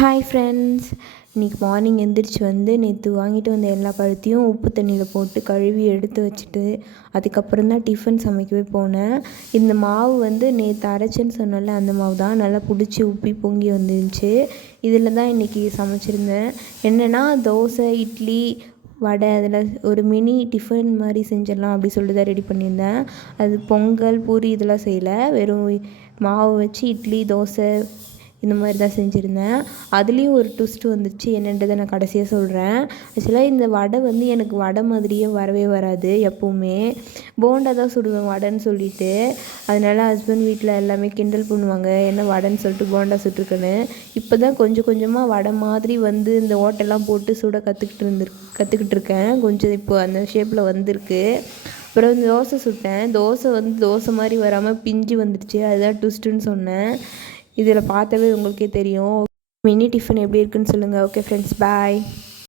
Hi friends, இன்றைக்கி morning எந்திரிச்சு வந்து நேற்று வாங்கிட்டு வந்த எல்லா பழத்தையும் உப்பு தண்ணியில் போட்டு கழுவி எடுத்து வச்சுட்டு அதுக்கப்புறம் தான் டிஃபன் சமைக்கவே போனேன். இந்த மாவு வந்து நேற்று அரைச்சேன்னு சொன்னல, அந்த மாவு தான் நல்லா பிடிச்சி உப்பி பொங்கி வந்துருந்துச்சு. இதில் தான் இன்றைக்கி சமைச்சிருந்தேன். என்னென்னா தோசை, இட்லி, வடை, அதில் ஒரு மினி டிஃபன் மாதிரி செஞ்சிடலாம் அப்படி சொல்லிட்டு தான் ரெடி பண்ணியிருந்தேன். அது பொங்கல், பூரி இதெல்லாம் செய்யலை, வெறும் மாவு வச்சு இட்லி, தோசை இந்த மாதிரி தான் செஞ்சுருந்தேன். அதுலேயும் ஒரு ட்விஸ்ட்டு வந்துச்சு, என்னன்றதை நான் கடைசியாக சொல்கிறேன். ஆக்சுவலாக இந்த வடை வந்து எனக்கு வடை மாதிரியே வரவே வராது. எப்போவுமே போண்டா தான் சுடுவேன் வடைன்னு சொல்லிட்டு. அதனால் ஹஸ்பண்ட் வீட்டில் எல்லாமே கிண்டல் பண்ணுவாங்க, என்ன வடைன்னு சொல்லிட்டு போண்டா சுட்டுருக்குன்னு. இப்போ தான் கொஞ்சம் கொஞ்சமாக வடை மாதிரி வந்து இந்த ஓட்டெல்லாம் போட்டு சுட கற்றுக்கிட்டு இருக்கேன். கொஞ்சம் இப்போ அந்த ஷேப்பில் வந்திருக்கு. அப்புறம் தோசை சுட்டேன். தோசை வந்து தோசை மாதிரி வராமல் பிஞ்சு வந்துடுச்சு. அதுதான் ட்விஸ்ட்டுன்னு சொன்னேன். இதில் பார்த்தாவே உங்களுக்கே தெரியும். மினி டிஃபன் எப்படி இருக்குன்னு சொல்லுங்கள். ஓகே ஃப்ரெண்ட்ஸ், பாய்.